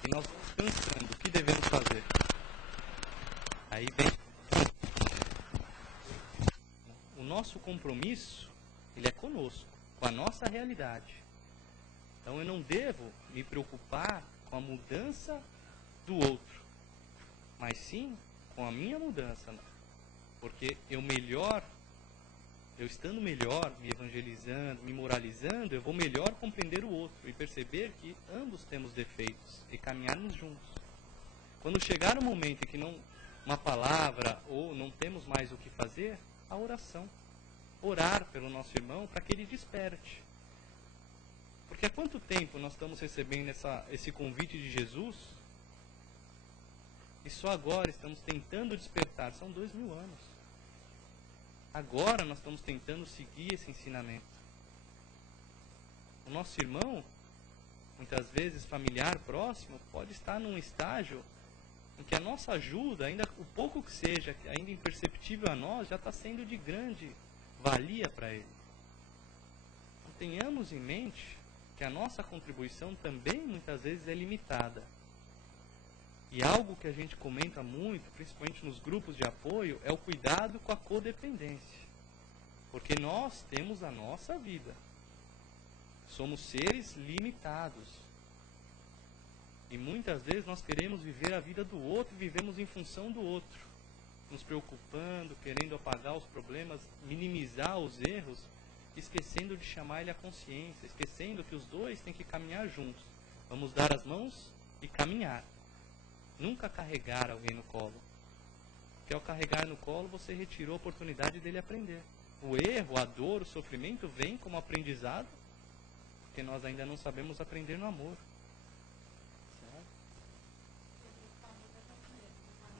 E nós vamos pensando o que devemos fazer. Aí vem o nosso compromisso, ele é conosco, com a nossa realidade. Então eu não devo me preocupar com a mudança do outro, mas sim com com a minha mudança, não. Porque eu estando melhor, me evangelizando, me moralizando, eu vou melhor compreender o outro e perceber que ambos temos defeitos e caminharmos juntos. Quando chegar o momento em que uma palavra ou não temos mais o que fazer, a oração. Orar pelo nosso irmão para que ele desperte. Porque há quanto tempo nós estamos recebendo esse convite de Jesus e só agora estamos tentando despertar? São 2000 anos. Agora nós estamos tentando seguir esse ensinamento. O nosso irmão, muitas vezes familiar, próximo, pode estar num estágio em que a nossa ajuda, ainda o pouco que seja, ainda imperceptível a nós, já está sendo de grande valia para ele. Então, tenhamos em mente que a nossa contribuição também muitas vezes é limitada. E algo que a gente comenta muito, principalmente nos grupos de apoio, é o cuidado com a codependência. Porque nós temos a nossa vida. Somos seres limitados. E muitas vezes nós queremos viver a vida do outro e vivemos em função do outro. Nos preocupando, querendo apagar os problemas, minimizar os erros, esquecendo de chamar ele à consciência, esquecendo que os dois têm que caminhar juntos. Vamos dar as mãos e caminhar. Nunca carregar alguém no colo. Porque ao carregar no colo, você retirou a oportunidade dele aprender. O erro, a dor, o sofrimento vem como aprendizado, porque nós ainda não sabemos aprender no amor. Certo?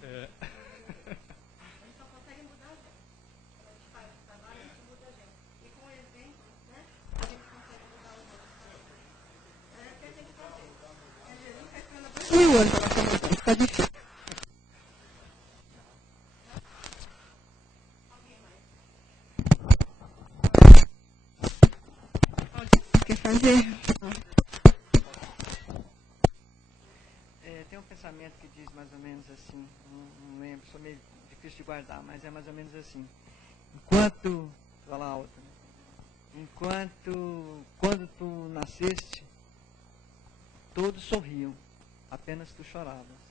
É. A gente só consegue mudar a gente. Quando a gente faz o trabalho, a gente muda a gente. E com o exemplo, né, a gente consegue mudar os outros. É o que a gente faz. É Jesus que está esperando 2000 anos para nossa mudança. Está difícil. Alguém mais? Alguém quer fazer? Tem um pensamento que diz mais ou menos assim, não lembro, sou meio difícil de guardar, mas é mais ou menos assim. Fala alto, né? Quando tu nasceste, todos sorriam, apenas tu choravas.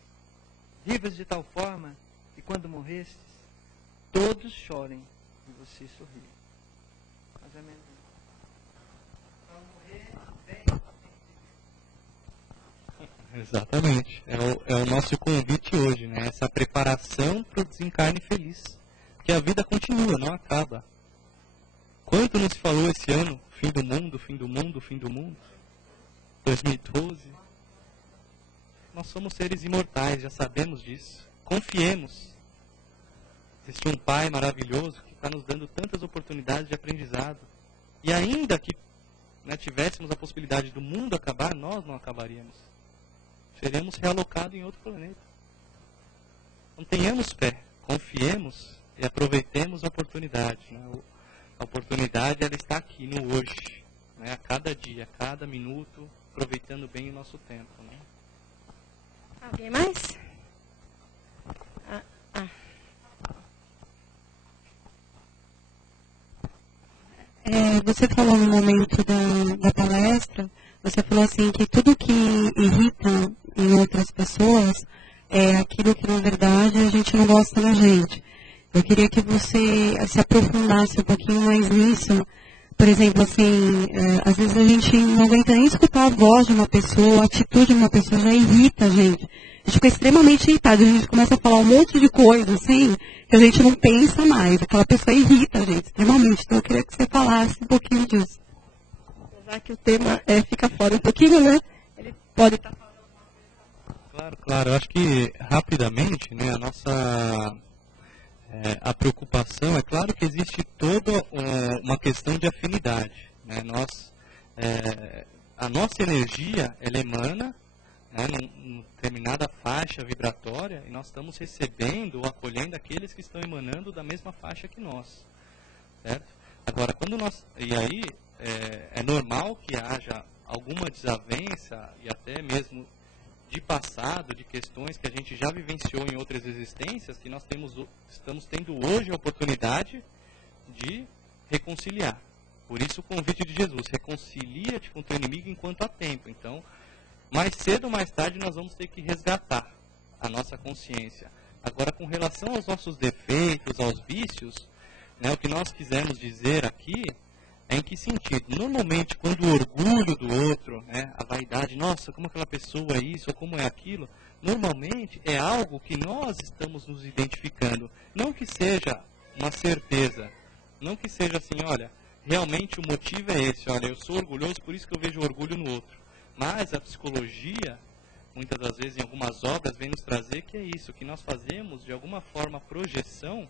Vivas de tal forma que quando morrestes, todos chorem e você sorri. Mais ou menos isso. Para morrer, vem. Exatamente. É o nosso convite hoje, né? Essa preparação para o desencarne feliz. Porque a vida continua, não acaba. Quanto nos falou esse ano? Fim do mundo, fim do mundo, fim do mundo. 2012. Nós somos seres imortais, já sabemos disso. Confiemos. Existe um Pai maravilhoso que está nos dando tantas oportunidades de aprendizado. E ainda que tivéssemos a possibilidade do mundo acabar, nós não acabaríamos. Seremos realocados em outro planeta. Então tenhamos fé, confiemos e aproveitemos a oportunidade. Né? A oportunidade ela está aqui no hoje, né? A cada dia, a cada minuto, aproveitando bem o nosso tempo. Né? Alguém mais? Você falou no momento da palestra, você falou assim que tudo que irrita em outras pessoas é aquilo que na verdade a gente não gosta na gente. Eu queria que você se aprofundasse um pouquinho mais nisso. Por exemplo, assim, às vezes a gente não aguenta nem escutar a voz de uma pessoa, a atitude de uma pessoa já irrita a gente. A gente fica extremamente irritado, a gente começa a falar um monte de coisa, assim, que a gente não pensa mais. Aquela pessoa irrita a gente extremamente. Então eu queria que você falasse um pouquinho disso. Apesar que o tema fica fora um pouquinho, né? Ele pode estar falando alguma coisa. Claro. Eu acho que, rapidamente, né, a preocupação, é claro que existe toda uma questão de afinidade. Né? A nossa energia, ela emana, né, numa determinada faixa vibratória, e nós estamos recebendo ou acolhendo aqueles que estão emanando da mesma faixa que nós. Certo? Agora, e aí, é normal que haja alguma desavença, e até mesmo de passado, de questões que a gente já vivenciou em outras existências, que nós estamos tendo hoje a oportunidade de reconciliar. Por isso o convite de Jesus, reconcilia-te com o teu inimigo enquanto há tempo. Então, mais cedo ou mais tarde nós vamos ter que resgatar a nossa consciência. Agora, com relação aos nossos defeitos, aos vícios, né, o que nós quisemos dizer aqui é em que sentido? Normalmente, quando o orgulho do outro, né, a vaidade, nossa, como aquela pessoa é isso, ou como é aquilo, normalmente é algo que nós estamos nos identificando. Não que seja uma certeza, não que seja assim, olha, realmente o motivo é esse, olha, eu sou orgulhoso, por isso que eu vejo orgulho no outro. Mas a psicologia, muitas das vezes em algumas obras, vem nos trazer que é isso, que nós fazemos de alguma forma projeção,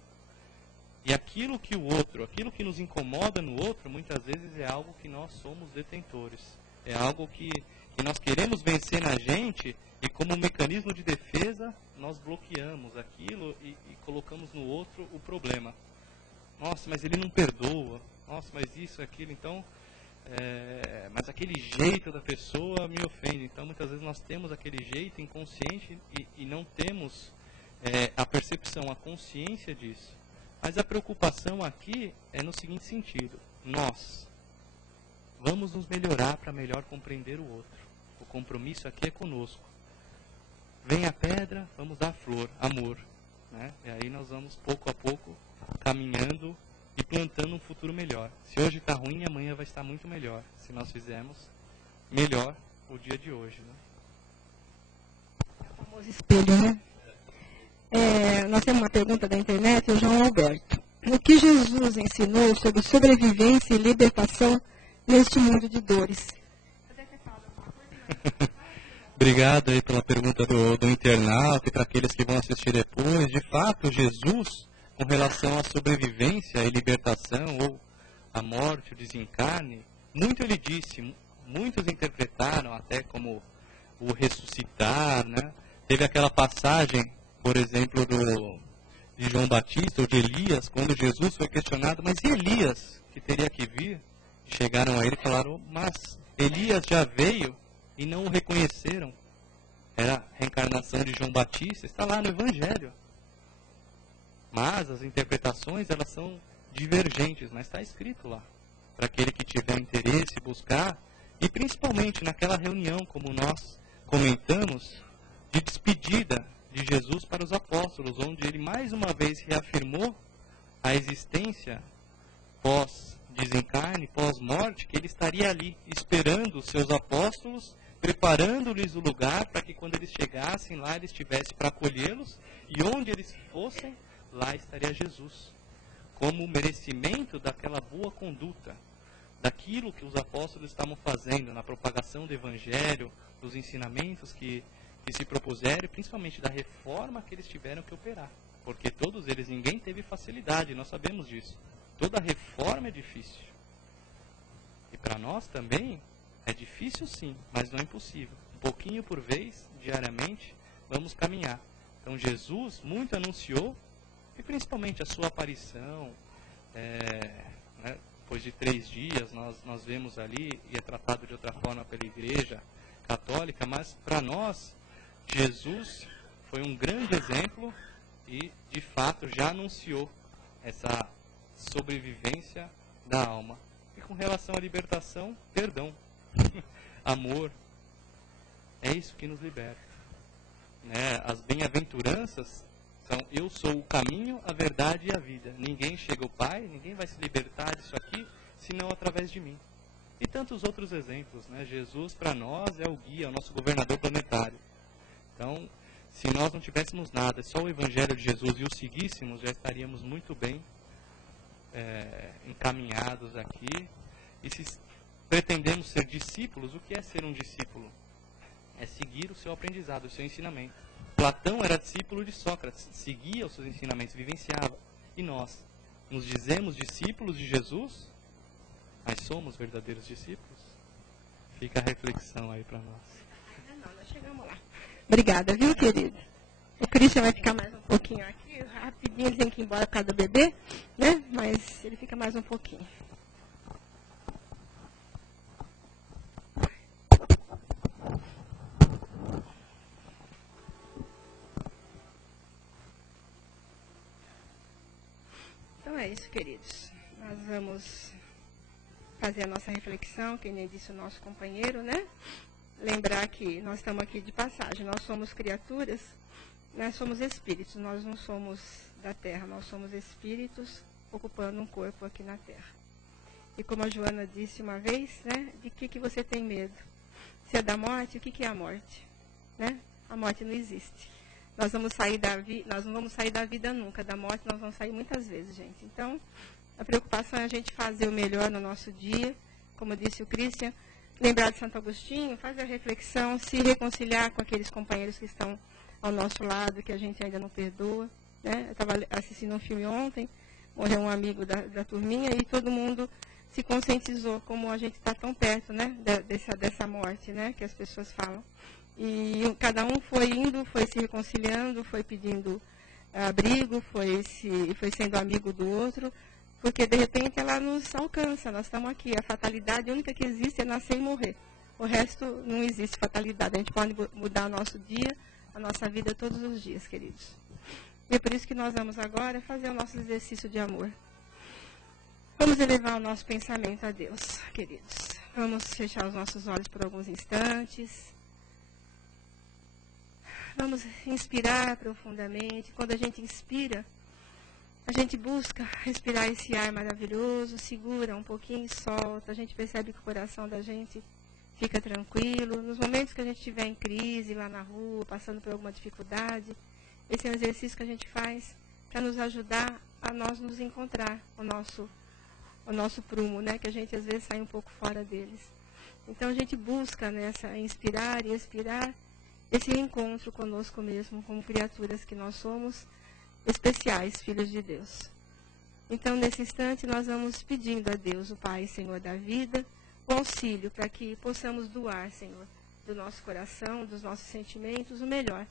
e aquilo que o outro, aquilo que nos incomoda no outro, muitas vezes é algo que nós somos detentores. É algo que nós queremos vencer na gente, e como mecanismo de defesa, nós bloqueamos aquilo e colocamos no outro o problema. Nossa, mas ele não perdoa. Nossa, mas isso, aquilo, então... mas aquele jeito da pessoa me ofende. Então, muitas vezes nós temos aquele jeito inconsciente e não temos a percepção, a consciência disso. Mas a preocupação aqui é no seguinte sentido: nós vamos nos melhorar para melhor compreender o outro. O compromisso aqui é conosco. Vem a pedra, vamos dar a flor, amor. Né? E aí nós vamos, pouco a pouco, caminhando e plantando um futuro melhor. Se hoje está ruim, amanhã vai estar muito melhor. Se nós fizermos melhor o dia de hoje. Né? O famoso espelho, né? Nós temos uma pergunta da internet, o João Alberto. O que Jesus ensinou sobre sobrevivência e libertação neste mundo de dores? Obrigado aí pela pergunta do internauta e para aqueles que vão assistir depois. De fato, Jesus, com relação à sobrevivência e libertação, ou a morte, o desencarne, muito ele disse, muitos interpretaram até como o ressuscitar, né? Teve aquela passagem, por exemplo, de João Batista ou de Elias, quando Jesus foi questionado, mas e Elias, que teria que vir? Chegaram a ele e falaram, mas Elias já veio e não o reconheceram. Era a reencarnação de João Batista, está lá no Evangelho. Mas as interpretações, elas são divergentes, mas está escrito lá. Para aquele que tiver interesse, buscar, e principalmente naquela reunião, como nós comentamos, de despedida de Jesus para os apóstolos, onde ele mais uma vez reafirmou a existência pós-desencarne, pós-morte, que ele estaria ali esperando os seus apóstolos, preparando-lhes o lugar para que quando eles chegassem lá, ele estivesse para acolhê-los, e onde eles fossem, lá estaria Jesus, como merecimento daquela boa conduta, daquilo que os apóstolos estavam fazendo na propagação do Evangelho, dos ensinamentos que se propuseram, e principalmente da reforma que eles tiveram que operar. Porque todos eles, ninguém teve facilidade, nós sabemos disso. Toda reforma é difícil. E para nós também é difícil sim, mas não é impossível. Um pouquinho por vez, diariamente, vamos caminhar. Então Jesus muito anunciou, e principalmente a sua aparição, né, depois de 3 dias, nós vemos ali, e é tratado de outra forma pela Igreja Católica, mas para nós, Jesus foi um grande exemplo e, de fato, já anunciou essa sobrevivência da alma. E com relação à libertação, perdão, amor, é isso que nos liberta. Né? As bem-aventuranças são: eu sou o caminho, a verdade e a vida. Ninguém chega ao Pai, ninguém vai se libertar disso aqui, senão através de mim. E tantos outros exemplos. Né? Jesus, para nós, é o guia, é o nosso governador planetário. Então, se nós não tivéssemos nada, só o Evangelho de Jesus e o seguíssemos, já estaríamos muito bem encaminhados aqui. E se pretendemos ser discípulos, o que é ser um discípulo? É seguir o seu aprendizado, o seu ensinamento. Platão era discípulo de Sócrates, seguia os seus ensinamentos, vivenciava. E nós nos dizemos discípulos de Jesus, mas somos verdadeiros discípulos? Fica a reflexão aí para nós. Nós chegamos lá. Obrigada, viu, querido? O Christian vai ficar mais um pouquinho aqui, rapidinho, ele tem que ir embora por causa do bebê, né? Mas ele fica mais um pouquinho. Então é isso, queridos. Nós vamos fazer a nossa reflexão, que nem disse o nosso companheiro, né? Lembrar que nós estamos aqui de passagem, nós somos criaturas nós somos espíritos, nós não somos da terra, nós somos espíritos ocupando um corpo aqui na terra. E como a Joana disse uma vez, né, de que você tem medo? Se é da morte, o que é a morte? Né? A morte não existe. Nós não vamos sair da vida nunca, da morte nós vamos sair muitas vezes, gente. Então, a preocupação é a gente fazer o melhor no nosso dia, como disse o Christian, lembrar de Santo Agostinho, fazer a reflexão, se reconciliar com aqueles companheiros que estão ao nosso lado, que a gente ainda não perdoa. Né? Eu estava assistindo um filme ontem, morreu um amigo da turminha e todo mundo se conscientizou como a gente está tão perto, né, dessa morte, né, que as pessoas falam. E cada um foi indo, foi se reconciliando, foi pedindo abrigo, foi sendo amigo do outro, porque de repente ela nos alcança, nós estamos aqui. A fatalidade única que existe é nascer e morrer. O resto não existe fatalidade. A gente pode mudar o nosso dia, a nossa vida todos os dias, queridos. E é por isso que nós vamos agora fazer o nosso exercício de amor. Vamos elevar o nosso pensamento a Deus, queridos. Vamos fechar os nossos olhos por alguns instantes. Vamos inspirar profundamente. Quando a gente inspira, a gente busca respirar esse ar maravilhoso, segura um pouquinho e solta. A gente percebe que o coração da gente fica tranquilo. Nos momentos que a gente estiver em crise, lá na rua, passando por alguma dificuldade, esse é um exercício que a gente faz para nos ajudar a nós nos encontrar, o nosso prumo, né? Que a gente às vezes sai um pouco fora deles. Então a gente busca nessa inspirar e expirar esse encontro conosco mesmo, como criaturas que nós somos, especiais, filhos de Deus. Então nesse instante nós vamos pedindo a Deus, o Pai, Senhor da vida, o auxílio para que possamos doar, Senhor, do nosso coração, dos nossos sentimentos, o melhor.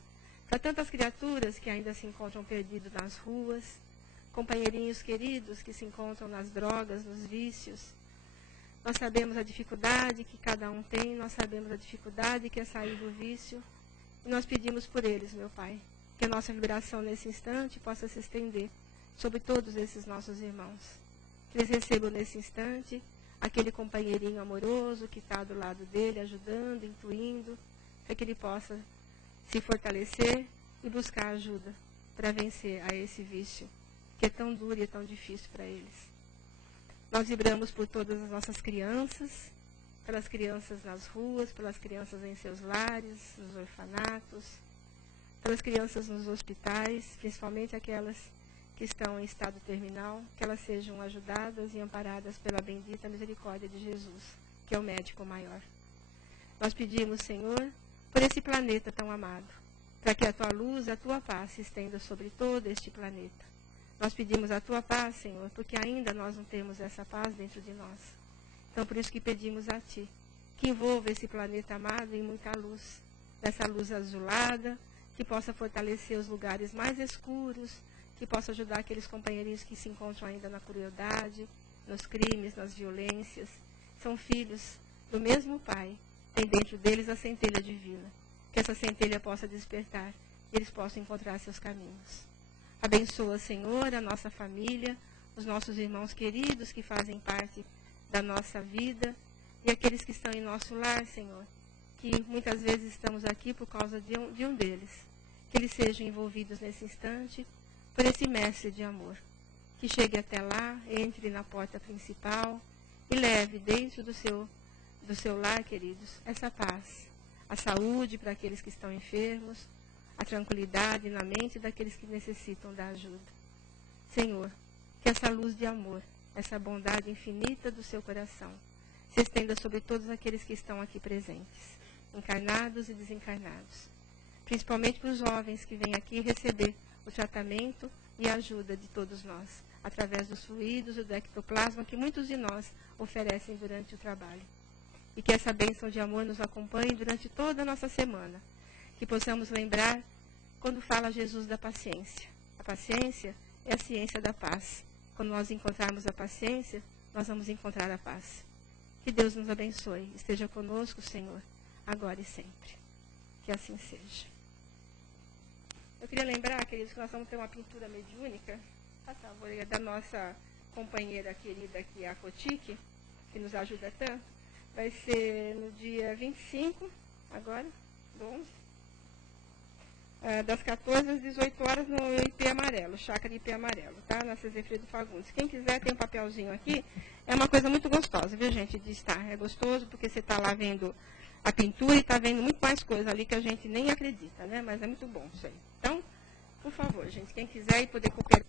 Para tantas criaturas que ainda se encontram perdidas nas ruas, companheirinhos queridos que se encontram nas drogas, nos vícios. Nós sabemos a dificuldade que cada um tem, nós sabemos a dificuldade que é sair do vício. E nós pedimos por eles, meu Pai, que a nossa vibração nesse instante possa se estender sobre todos esses nossos irmãos. Que eles recebam nesse instante aquele companheirinho amoroso que está do lado dele, ajudando, intuindo, para que ele possa se fortalecer e buscar ajuda para vencer a esse vício, que é tão duro e é tão difícil para eles. Nós vibramos por todas as nossas crianças, pelas crianças nas ruas, pelas crianças em seus lares, nos orfanatos, pelas crianças nos hospitais, principalmente aquelas que estão em estado terminal, que elas sejam ajudadas e amparadas pela bendita misericórdia de Jesus, que é o médico maior. Nós pedimos, Senhor, por esse planeta tão amado, para que a tua luz, a tua paz se estenda sobre todo este planeta. Nós pedimos a tua paz, Senhor, porque ainda nós não temos essa paz dentro de nós. Então, por isso que pedimos a ti, que envolva esse planeta amado em muita luz, dessa luz azulada, que possa fortalecer os lugares mais escuros, que possa ajudar aqueles companheirinhos que se encontram ainda na crueldade, nos crimes, nas violências. São filhos do mesmo Pai, tem dentro deles a centelha divina. Que essa centelha possa despertar e eles possam encontrar seus caminhos. Abençoa, Senhor, a nossa família, os nossos irmãos queridos que fazem parte da nossa vida e aqueles que estão em nosso lar, Senhor, que muitas vezes estamos aqui por causa de um deles. Que eles sejam envolvidos nesse instante por esse mestre de amor. Que chegue até lá, entre na porta principal e leve dentro do seu lar, queridos, essa paz, a saúde para aqueles que estão enfermos, a tranquilidade na mente daqueles que necessitam da ajuda. Senhor, que essa luz de amor, essa bondade infinita do seu coração, se estenda sobre todos aqueles que estão aqui presentes, encarnados e desencarnados. Principalmente para os jovens que vêm aqui receber o tratamento e a ajuda de todos nós, através dos fluidos e do ectoplasma que muitos de nós oferecem durante o trabalho. E que essa bênção de amor nos acompanhe durante toda a nossa semana. Que possamos lembrar quando fala Jesus da paciência. A paciência é a ciência da paz. Quando nós encontrarmos a paciência, nós vamos encontrar a paz. Que Deus nos abençoe. Esteja conosco, Senhor, agora e sempre. Que assim seja. Eu queria lembrar, queridos, que nós vamos ter uma pintura mediúnica, a favor da nossa companheira querida aqui, a Cotique, que nos ajuda tanto. Vai ser no dia 25, agora, do 11. das 14 às 18 horas no IP Amarelo, Chácara IP Amarelo, tá? Na Cezefredo Fagundes. Quem quiser, tem um papelzinho aqui. É uma coisa muito gostosa, viu, gente, de estar. É gostoso porque você está lá vendo a pintura e está vendo muito mais coisa ali que a gente nem acredita, né? Mas é muito bom isso aí. Então, por favor, gente, quem quiser e poder cooperar.